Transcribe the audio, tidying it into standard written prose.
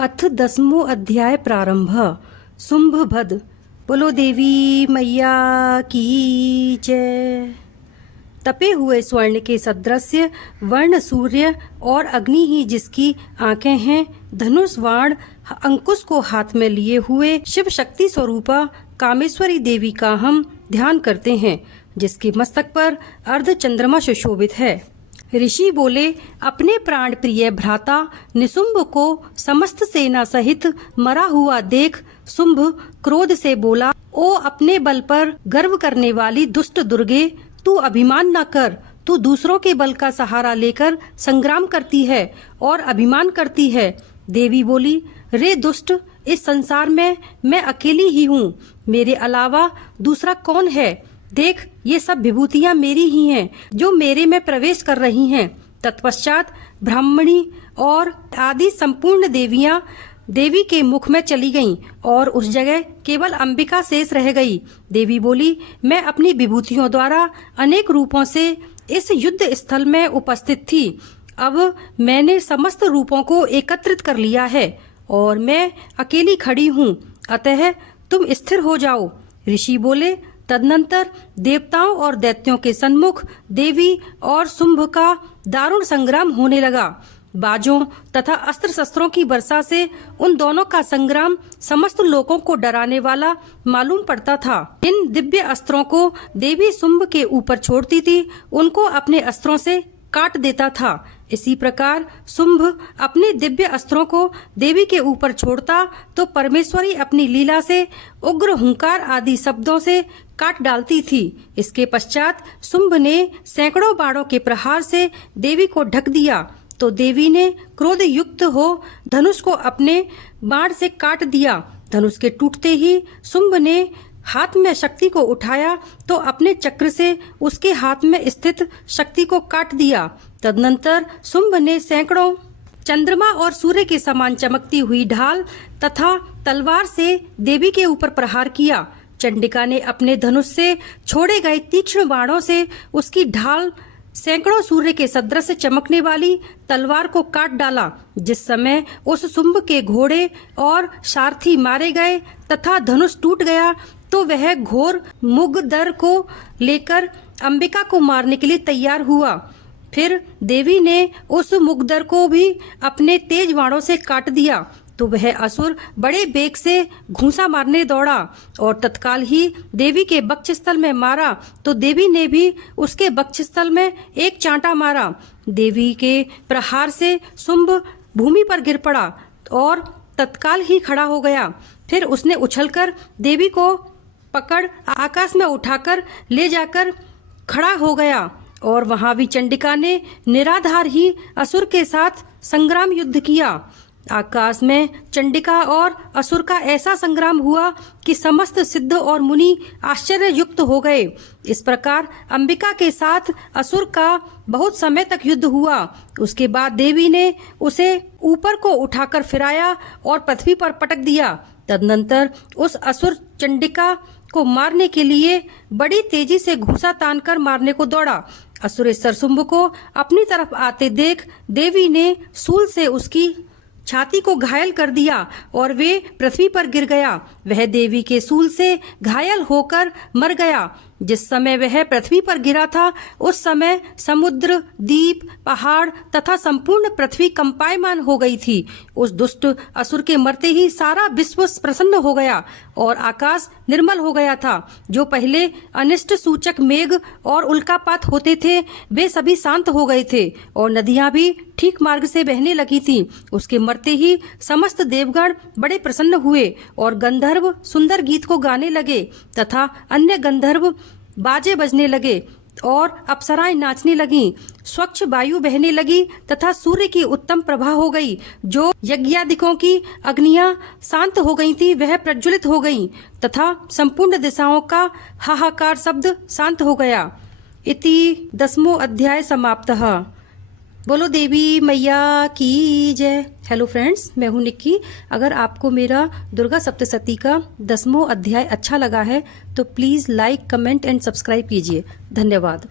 अथ 10वां अध्याय प्रारंभ। शुंभभद। बोलो देवी मैया की जय। तपे हुए स्वर्ण के सदृश्य वर्ण सूर्य और अग्नि ही जिसकी आंखें हैं, धनुष बाण अंकुश को हाथ में लिए हुए शिव शक्ति स्वरूपा कामेश्वरी देवी का हम ध्यान करते हैं, जिसके मस्तक पर अर्ध चंद्रमा सुशोभित है। ऋषि बोले, अपने प्राण प्रिय भ्राता निशुंभ को समस्त सेना सहित मरा हुआ देख शुंभ क्रोध से बोला, ओ अपने बल पर गर्व करने वाली दुष्ट दुर्गे, तू अभिमान न कर। तू दूसरों के बल का सहारा लेकर संग्राम करती है और अभिमान करती है। देवी बोली, रे दुष्ट, इस संसार में मैं अकेली ही हूँ, मेरे अलावा दूसरा कौन है? देख, ये सब विभूतियां मेरी ही हैं, जो मेरे में प्रवेश कर रही हैं। तत्पश्चात ब्राह्मणी और आदि संपूर्ण देवियां देवी के मुख में चली गईं और उस जगह केवल अंबिका शेष रह गई। देवी बोली, मैं अपनी विभूतियों द्वारा अनेक रूपों से इस युद्ध स्थल में उपस्थित थी। अब मैंने समस्त रूपों को एकत्रित कर लिया है और मैं अकेली खड़ी हूँ, अतः तुम स्थिर हो जाओ। ऋषि बोले, तदनंतर देवताओं और दैत्यों के सन्मुख देवी और शुंभ का दारुण संग्राम होने लगा। बाजों तथा अस्त्र शस्त्रों की वर्षा से उन दोनों का संग्राम समस्त लोगों को डराने वाला मालूम पड़ता था। इन दिव्य अस्त्रों को देवी शुंभ के ऊपर छोड़ती थी, उनको अपने अस्त्रों से काट देता था। इसी प्रकार शुंभ अपने दिव्य अस्त्रों को देवी के ऊपर छोड़ता तो परमेश्वरी अपनी लीला से उग्र हुंकार आदि शब्दों से काट डालती थी। इसके पश्चात शुंभ ने सैकड़ों बाणों के प्रहार से देवी को ढक दिया तो देवी ने क्रोध युक्त हो धनुष को अपने बाण से काट दिया। धनुष के टूटते ही शुंभ ने हाथ में शक्ति को उठाया तो अपने चक्र से उसके हाथ में स्थित शक्ति को काट दिया। तदनंतर शुंभ ने सैकड़ों चंद्रमा और सूर्य के समान चमकती हुई ढाल तथा तलवार से देवी के ऊपर प्रहार किया। चंडिका ने अपने धनुष से छोड़े गए तीक्ष्ण बाणों से उसकी ढाल सैकड़ों सूर्य के सदृश चमकने वाली तलवार को काट डाला। जिस समय उस शुंभ के घोड़े और सारथी मारे गए तथा धनुष टूट गया तो वह घोर मुगदर को लेकर अंबिका को मारने के लिए तैयार हुआ। फिर देवी ने उस मुगदर को भी अपने तेज बाणों से काट दिया तो वह असुर बड़े बेग से घूंसा मारने दौड़ा और तत्काल ही देवी के वक्षस्थल में मारा तो देवी ने भी उसके वक्षस्थल में एक चांटा मारा। देवी के प्रहार से शुंभ भूमि पर गिर पड़ा और तत्काल ही खड़ा हो गया। फिर उसने उछलकर देवी को पकड़ आकाश में उठाकर ले जाकर खड़ा हो गया और वहां भी चंडिका ने निराधार ही असुर के साथ संग्राम युद्ध किया। आकाश में चंडिका और असुर का ऐसा संग्राम हुआ कि समस्त सिद्ध और मुनि आश्चर्य युक्त हो गए। इस प्रकार अंबिका के साथ असुर का बहुत समय तक युद्ध हुआ। उसके बाद देवी ने उसे ऊपर को उठाकर फिराया और पृथ्वी पर पटक दिया। तदनंतर उस असुर चंडिका को मारने के लिए बड़ी तेजी से घूंसा तानकर मारने को दौड़ा। असुरेश्वर शुंभ को अपनी तरफ आते देख देवी ने शूल से उसकी छाती को घायल कर दिया और वे पृथ्वी पर गिर गया। वह देवी के शूल से घायल होकर मर गया। जिस समय वह पृथ्वी पर गिरा था उस समय समुद्र, द्वीप, पहाड़ तथा संपूर्ण पृथ्वी कंपायमान हो गई थी। उस दुष्ट असुर के मरते ही सारा विश्व प्रसन्न हो गया और आकाश निर्मल हो गया था। जो पहले अनिष्ट सूचक मेघ और उल्कापात होते थे वे सभी शांत हो गए थे और नदियां भी ठीक मार्ग से बहने लगी थी। उसके मरते ही समस्त देवगण बड़े प्रसन्न हुए और गंधर्व सुंदर गीत को गाने लगे तथा अन्य गंधर्व बाजे बजने लगे और अप्सराएं नाचने लगीं। स्वच्छ वायु बहने लगी तथा सूर्य की उत्तम प्रभा हो गई। जो यज्ञादिकों की अग्नियां शांत हो गई थी वह प्रज्वलित हो गईं तथा संपूर्ण दिशाओं का हाहाकार शब्द शांत हो गया। इति 10वां अध्याय समाप्तः। बोलो देवी मैया की जय। हेलो फ्रेंड्स, मैं हूं निक्की। अगर आपको मेरा दुर्गा सप्तशती का 10वां अध्याय अच्छा लगा है तो please like, comment and subscribe कीजिए। धन्यवाद।